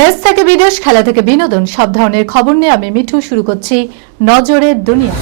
দেশ থেকে বিদেশ, খেলা থেকে বিনোদন, সব ধরনের খবর নিয়ে আমি মিঠু শুরু করছি নজরের দুনিয়া।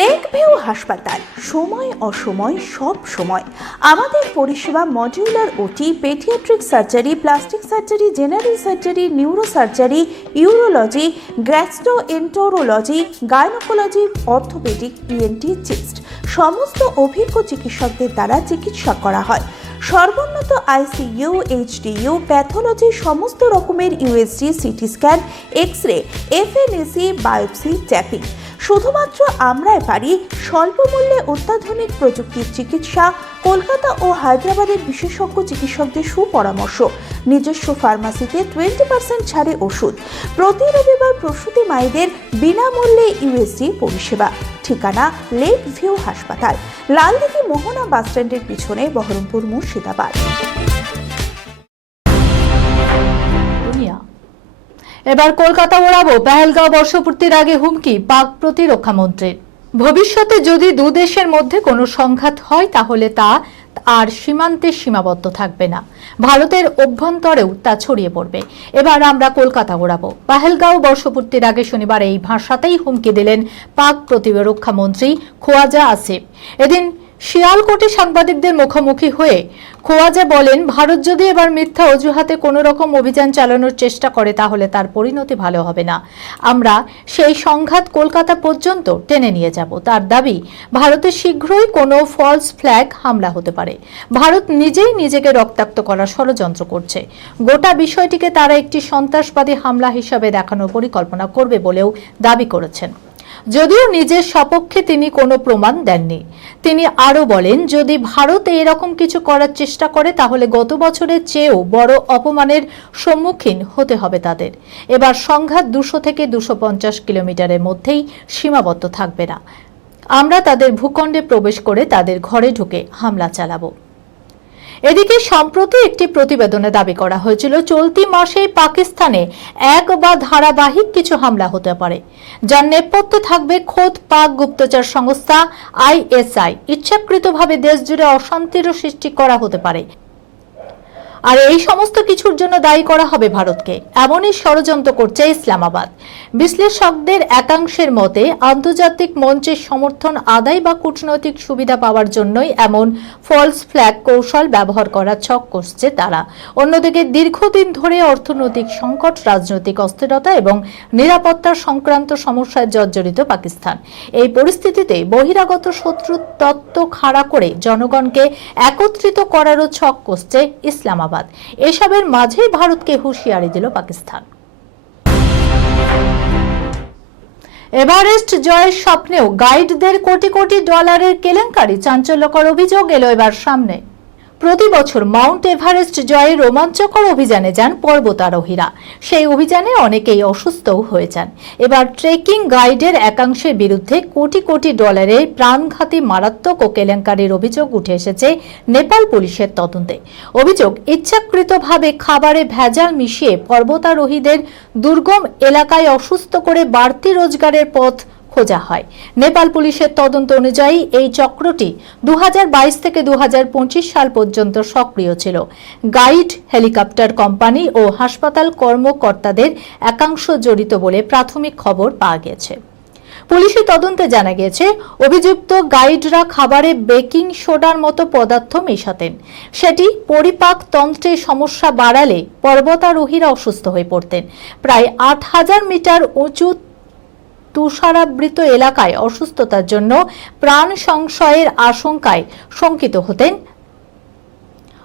লেক ভিউ হাসপাতাল, সময় অসময় সব সময় আমাদের পরিষেবা modular OT, paediatric surgery, plastic surgery, general surgery, neuro surgery, urology, gastroenterology, gynaecology, orthopaedic, ENT, chest সমস্ত অভিজ্ঞ চিকিৎসকদের দ্বারা চিকিৎসা করা হয়। সর্বোন্নত আইসিইউ, এইচডিইউ, প্যাথোলজি, সমস্ত রকমের USG, CT scan, X ray, FNAC, biopsy, tapping. শুধুমাত্র আমরাই পারি স্বল্প মূল্যে অত্যাধুনিক প্রযুক্তির চিকিৎসা, কলকাতা ও হায়দ্রাবাদের বিশেষজ্ঞ চিকিৎসকদের সুপরামর্শ, নিজস্ব ফার্মাসিতে 20% ছাড়ে ওষুধ, প্রতি রবিবার প্রসূতি মায়েদের বিনামূল্যে ইউএসজি পরিষেবা। ঠিকানা লেক ভিউ হাসপাতাল, লালদিঘি মোহনা বাসস্ট্যান্ডের পিছনে, বহরমপুর, মুর্শিদাবাদ। এবার কলকাতা ওড়াবো। পেহেলগাঁও বর্ষপূর্তির আগে হুমকি পাক প্রতিরক্ষা মন্ত্রীর। ভবিষ্যতে যদি দুদেশের মধ্যে কোনো সংঘাত হয় তাহলে তা আর সীমান্তে সীমাবদ্ধ থাকবে না, ভারতের অভ্যন্তরেও তা ছড়িয়ে পড়বে। এবার আমরা কলকাতা ওড়াবো। পেহেলগাঁও বর্ষপূর্তির আগে শনিবার এই ভাষাতেই হুমকি দিলেন পাক প্রতিরক্ষা মন্ত্রী খোয়াজা আসিফ। এদিন শিয়ালকোটে সাংবাদিকদের মুখোমুখি হয়ে খোয়াজা বলেন, ভারত যদি এবার মিথ্যা অজুহাতে কোনো রকম অভিযান চালানোর চেষ্টা করে তাহলে তার পরিণতি ভালো হবে না। আমরা সেই সংঘাত কলকাতা পর্যন্ত টেনে নিয়ে যাব। তার দাবি, ভারতে শীঘ্রই কোনো ফলস ফ্ল্যাগ হামলা হতে পারে। ভারত নিজেই নিজেকে রক্তাক্ত করার ষড়যন্ত্র করছে। গোটা বিষয়টিকে তারা একটি সন্ত্রাসবাদী হামলা হিসাবে দেখানোর পরিকল্পনা করবে বলেও দাবি করেছেন, যদিও নিজের সপক্ষে তিনি কোনো প্রমাণ দেননি। তিনি আরো বলেন, যদি ভারত এরকম কিছু করার চেষ্টা করে তাহলে গত বছরের চেয়েও বড় অপমানের সম্মুখীন হতে হবে তাদের। এবার সংঘাত 200 থেকে 250 কিলোমিটারের মধ্যেই সীমাবদ্ধ থাকবে না। আমরা তাদের ভূখণ্ডে প্রবেশ করে তাদের ঘরে ঢুকে হামলা চালাবো। এদিকে সম্প্রতি একটি প্রতিবেদনে দাবি করা হয়েছিল, চলতি মাসে পাকিস্তানে এক বা ধারাবাহিক কিছু হামলা হতে পারে, যার নেপথ্যে থাকবে খোদ পাক গুপ্তচর সংস্থা আইএসআই। ইচ্ছাকৃতভাবে দেশ জুড়ে অশান্তিরও সৃষ্টি করা হতে পারে, আর এই সমস্ত কিছুর জন্য দায়ী করা হবে ভারতকে। এমনই ষড়যন্ত্র করছে ইসলামাবাদ। বিশ্লেষকদের একাংশের মতে, আন্তর্জাতিক মঞ্চের সমর্থন আদায় বা কূটনৈতিক সুবিধা পাওয়ার জন্যই এমন ফলস ফ্ল্যাগ কৌশল ব্যবহার করার ছক কষছে তারা। অন্যদিকে দীর্ঘদিন ধরে অর্থনৈতিক সংকট, রাজনৈতিক অস্থিরতা এবং নিরাপত্তার সংক্রান্ত সমস্যায় জর্জরিত পাকিস্তান। এই পরিস্থিতিতে বহিরাগত শত্রুর তত্ত্ব খাড়া করে জনগণকে একত্রিত করারও ছক কষছে ইসলামাবাদ। এসবের মাঝেই ভারতকে হুঁশিয়ারি দিল পাকিস্তান। এভারেস্ট জয়ের স্বপ্নেও গাইডদের কোটি কোটি ডলারের কেলেঙ্কারি, চাঞ্চল্যকর অভিযোগ এলো এবার সামনে। প্রতি বছর মাউন্ট এভারেস্ট জয়ে রোমাঞ্চকর অভিযানে যান পর্বতারোহীরা। সেই অভিযানে অনেকেই অসুস্থও হয়ে যান। এবার ট্রেকিং গাইডের একাংশের বিরুদ্ধে কোটি কোটি ডলারের প্রাণঘাতী মারাত্মক ও কেলেঙ্কারির অভিযোগ উঠে এসেছে নেপাল পুলিশের তদন্তে। অভিযোগ, ইচ্ছাকৃতভাবে খাবারে ভেজাল মিশিয়ে পর্বতারোহীদের দুর্গম এলাকায় অসুস্থ করে বাড়তি রোজগারের পথ খোঁজা হয়। নেপাল পুলিশের তদন্ত অনুযায়ী এই চক্রটি 2022 থেকে 2025 সাল পর্যন্ত সক্রিয় ছিল। গাইড, হেলিকপ্টার কোম্পানি ও হাসপাতাল কর্মকর্তাদের একাংশ জড়িত বলে প্রাথমিক খবর পাওয়া গেছে। পুলিশি তদন্তে জানা গিয়েছে, অভিযুক্ত গাইডরা খাবারে বেকিং সোডার মতো পদার্থ মেশাতেন। সেটি পরিপাক তন্ত্রে সমস্যা বাড়ালে পর্বতারোহীরা অসুস্থ হয়ে পড়তেন। প্রায় 8000 মিটার উঁচু তুষারাবৃত এলাকায় অসুস্থতার জন্য প্রাণ সংশয়ের আশঙ্কায় শঙ্কিত হতেন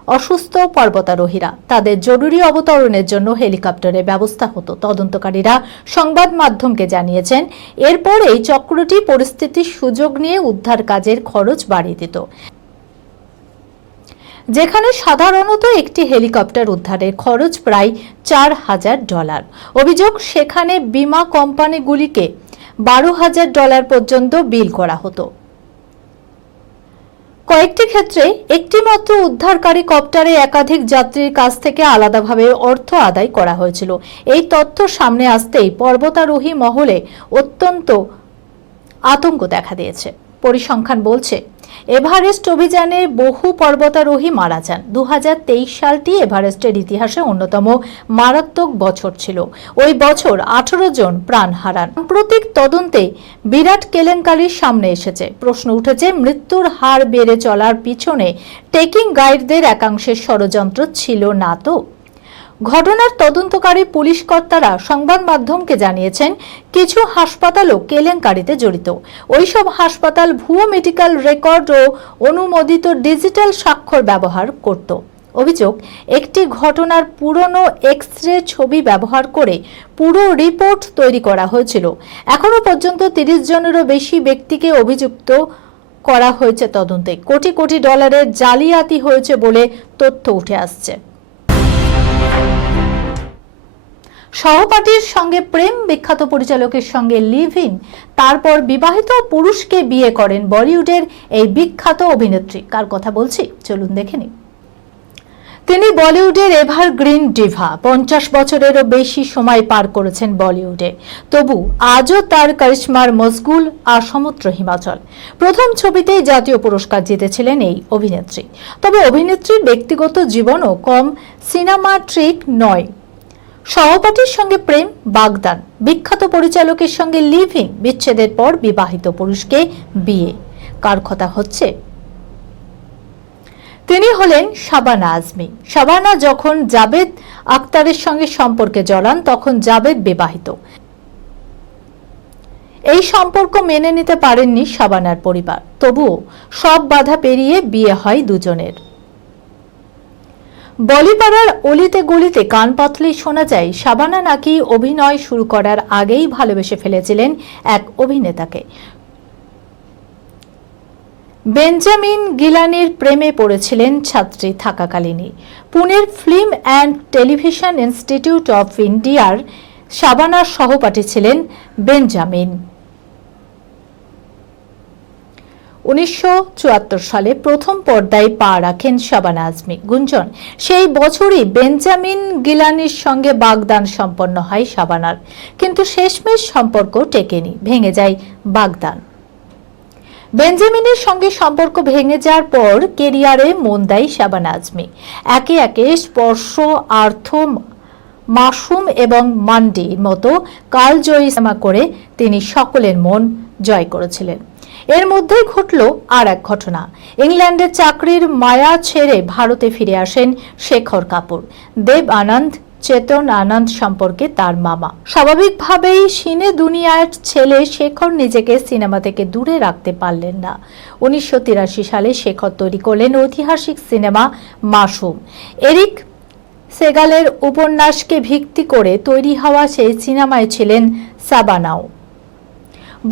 অসুস্থ পর্বতারোহীরা। তাদের জরুরি অবতরণের জন্য হেলিকপ্টারের ব্যবস্থা হতো। তদন্তকারীরা সংবাদ মাধ্যমকে জানিয়েছেন, এরপর এই চক্রটি পরিস্থিতির সুযোগ নিয়ে উদ্ধার কাজের খরচ বাড়িয়ে দিত, যেখানে সাধারণত একটি হেলিকপ্টার উদ্ধারের খরচ প্রায় $4000। অভিযোগ, সেখানে বিমা কোম্পানিগুলিকে $12,000 পর্যন্ত বিল করা হতো। কয়েকটি ক্ষেত্রে একটি মাত্র উদ্ধারকারী কপ্টারে একাধিক যাত্রীর কাছ থেকে আলাদাভাবে অর্থ আদায় করা হয়েছিল। এই তথ্য সামনে আসতেই পর্বতারোহী মহলে অত্যন্ত আতঙ্ক দেখা দিয়েছে। পরিসংখ্যান বলছে এভারেস্ট অভিযানে বহু পর্বতারোহী মারা যান। 2023 সালটি এভারেস্টের ইতিহাসে অন্যতম মারাত্মক বছর ছিল। ওই বছর 18 জন প্রাণ হারান। সাম্প্রতিক তদন্তে বিরাট কেলেঙ্কারির সামনে এসেছে। প্রশ্ন উঠেছে, মৃত্যুর হার বেড়ে চলার পিছনে ট্রেকিং গাইডদের একাংশের ষড়যন্ত্র ছিল না তো? ঘটনার তদন্তকারী পুলিশ কর্তারা সংবাদ মাধ্যমকে জানিয়েছেন, কিছু হাসপাতালও কেলেঙ্কারিতে জড়িত। ওইসব হাসপাতাল ভুয়ো মেডিকেল রেকর্ড ও অনুমোদিত ডিজিটাল স্বাক্ষর ব্যবহার করত। অভিযোগ, একটি ঘটনার পুরনো এক্স-রে ছবি ব্যবহার করে পুরো রিপোর্ট তৈরি করা হয়েছিল। এখনো পর্যন্ত 30 জনেরও বেশি ব্যক্তিকে অভিযুক্ত করা হয়েছে তদন্তে। কোটি কোটি ডলারের জালিয়াতি হয়েছে বলে তথ্য উঠে আসছে। সহপাঠীর সঙ্গে প্রেম, বিখ্যাত পরিচালকের সঙ্গে লিভ ইন, তারপর বিবাহিত পুরুষকে বিয়ে করেন বলিউডের এই বিখ্যাত অভিনেত্রী। কার কথা বলছি চলুন দেখে নিই। তিনি বলিউডের এভারগ্রিন ডিভা। 50 বছরেরও বেশি সময় পার করেছেন বলিউডে, তবু আজও তার কারিশমার মশগুল আর সমুদ্র হিমাচল। প্রথম ছবিতেই জাতীয় পুরস্কার জিতেছিলেন এই অভিনেত্রী। তবে অভিনেত্রীর ব্যক্তিগত জীবনও কম সিনেমাট্রিক নয়। সহপাঠীর সঙ্গে প্রেম, বাগদান, বিখ্যাত পরিচালকের সঙ্গে লিভ ইন, বিচ্ছেদের পর বিবাহিত পুরুষকে বিয়ে। কার কথা হচ্ছে? তিনি হলেন শাবানা আজমি। শাবানা যখন জাবেদ আখতারের সঙ্গে সম্পর্কে জড়ান তখন জাবেদ বিবাহিত। এই সম্পর্ক মেনে নিতে পারেননি শাবানার পরিবার, তবুও সব বাধা পেরিয়ে বিয়ে হয় দুজনের। বলিপাড়ার অলিতে গলিতে কান পাতলেই শোনা যায়, শাবানা নাকি অভিনয় শুরু করার আগেই ভালোবেসে ফেলেছিলেন এক অভিনেতাকে। বেঞ্জামিন গিলানির প্রেমে পড়েছিলেন ছাত্রী থাকাকালীনই। পুনের film and television institute of ইন্ডিয়ার শাবানার সহপাঠী ছিলেন বেঞ্জামিন। 1974 সালে প্রথম পর্দায় পা রাখেন শাবানা আজমি। গুঞ্জন, সেই বছরই বেঞ্জামিন গিলানির সঙ্গে বাগদান সম্পন্ন হয় শাবানার। কিন্তু শেষমেশ সম্পর্ক টেকেনি, ভেঙে যায় বাগদান। বেঞ্জামিনের সঙ্গে সম্পর্ক ভেঙে যাওয়ার পর কেরিয়ারে মন দেয় শাবানা আজমি। একে একে স্পর্শ, আর্থ, মাসুম এবং মান্ডির মতো কালজয়ী সিনেমা করে তিনি সকলের মন জয় করেছিলেন। এর মধ্যেই ঘটল আর এক ঘটনা। ইংল্যান্ডের চাকরির মায়া ছেড়ে ভারতে ফিরে আসেন শেখর কাপুর। দেব আনন্দ, চেতন আনন্দ সম্পর্কে তার মামা। স্বাভাবিকভাবেই সিনে দুনিয়ার ছেলে শেখর নিজেকে সিনেমা থেকে দূরে রাখতে পারলেন না। 1983 সালে শেখর তৈরি করলেন ঐতিহাসিক সিনেমা মাসুম। এরিক সেগালের উপন্যাসকে ভিত্তি করে তৈরি হওয়া সেই সিনেমায় ছিলেন শাবানাও।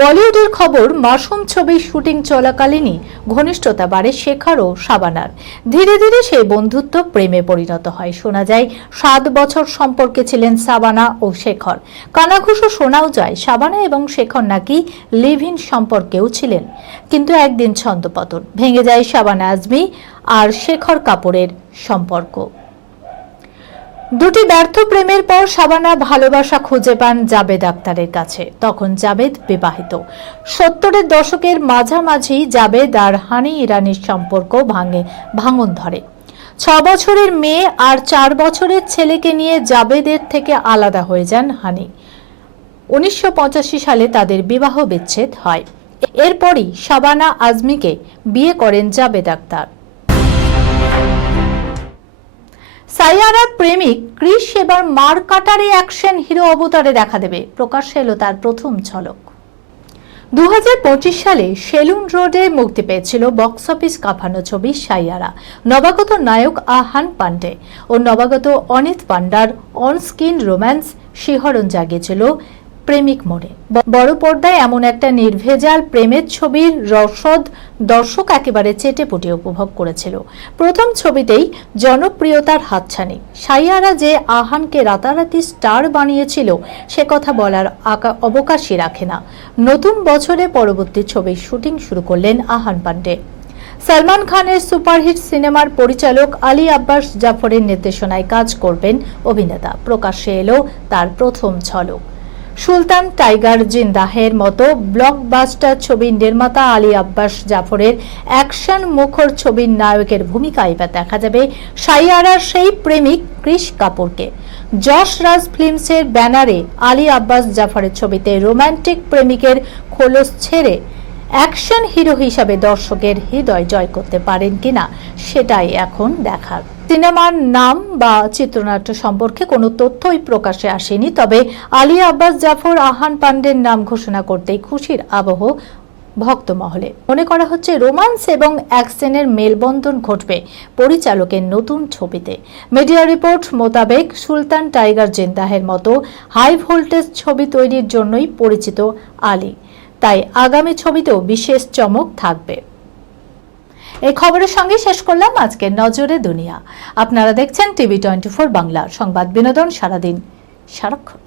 বলিউডের খবর, মাসুম ছবির শুটিং চলাকালীনই ঘনিষ্ঠতা বাড়ে শেখর ও শাবানার। ধীরে ধীরে সেই বন্ধুত্ব প্রেমে পরিণত হয়। শোনা যায় 7 বছর সম্পর্কে ছিলেন শাবানা ও শেখর। কানাঘুষো শোনাও যায় শাবানা এবং শেখর নাকি লিভ ইন সম্পর্কেও ছিলেন। কিন্তু একদিন ছন্দপতন, ভেঙে যায় শাবানা আজমি আর শেখর কাপুরের সম্পর্ক। দুটি ব্যর্থ প্রেমের পর শাবানা ভালোবাসা খুঁজে পান জাবেদ আখতারের কাছে। তখন জাবেদ বিবাহিত। 70-এর দশকের মাঝামাঝি জাবেদ আর হানি ইরানির সম্পর্ক ভাঙন ধরে। 6 বছরের মেয়ে আর 4 বছরের ছেলেকে নিয়ে জাবেদের থেকে আলাদা হয়ে যান হানি। 1985 সালে তাদের বিবাহ বিচ্ছেদ হয়। এরপরই শাবানা আজমিকে বিয়ে করেন জাবেদ আখতার। সাইয়ারার প্রেমিক ক্রিস এবার মার কাটারে অ্যাকশন হিরো অবতারে দেখা দেবে, প্রকাশ্যে এলো তার প্রথম ঝলক। 2025 সালে সেলুন রোডে মুক্তি পেয়েছিল বক্স অফিস কাঁপানো ছবি সাইয়ারা। নবাগত নায়ক আহান পান্ডে ও নবাগত অনিত পান্ডার অন স্ক্রিন রোম্যান্স শিহরণ জাগিয়েছিল প্রেমিক মোড়ে। বড় পর্দায় এমন একটা নির্ভেজাল প্রেমের ছবির রসদ দর্শক একেবারে চেটেপুটে উপভোগ করেছিল। প্রথম ছবিতেই জনপ্রিয়তার হাতছানি। সাইয়ারা যে আহানকে রাতারাতি স্টার বানিয়েছিল সে কথা বলার অবকাশই রাখে না। নতুন বছরে পরবর্তী ছবির শুটিং শুরু করলেন আহান পান্ডে। সালমান খানের সুপারহিট সিনেমার পরিচালক আলী আব্বাস জাফরের নির্দেশনায় কাজ করবেন অভিনেতা। প্রকাশ্যে এলো তার প্রথম ঝলক। সুলতান টাইগার জিন্দাহের মতো ব্লকবাস্টার ছবির নির্মাতা আলী আব্বাস জাফরের অ্যাকশন মুখর ছবির নায়কের ভূমিকায় এবার দেখা যাবে সাইয়ারার সেই প্রেমিক কৃষ কাপুরকে। যশ রাজ ফিল্মসের ব্যানারে আলী আব্বাস জাফরের ছবিতে রোমান্টিক প্রেমিকের খোলস ছেড়ে অ্যাকশন হিরো হিসাবে দর্শকের হৃদয় জয় করতে পারেন কিনা সেটাই এখন দেখার। সিনেমার নাম বা চিত্রনাট্য সম্পর্কে কোনো তথ্যই প্রকাশে আসেনি, তবে আলী আব্বাস জাফর আহান পান্ডের নাম ঘোষণা করতেই খুশির আবহ ভক্ত মহলে। মনে করা হচ্ছে রোমান্স এবং অ্যাকশনের মেলবন্ধন ঘটবে পরিচালকের নতুন ছবিতে। মিডিয়া রিপোর্ট মোতাবেক সুলতান টাইগার জিন্দাহের মতো হাই ভোল্টেজ ছবি তৈরির জন্যই পরিচিত আলী, তাই আগামী ছবিতেও বিশেষ চমক থাকবে। এই খবরের সঙ্গে শেষ করলাম আজকের নজরে দুনিয়া। আপনারা দেখছেন টিভি 24 বাংলা, সংবাদ বিনোদন সারাদিন সারাক্ষণ।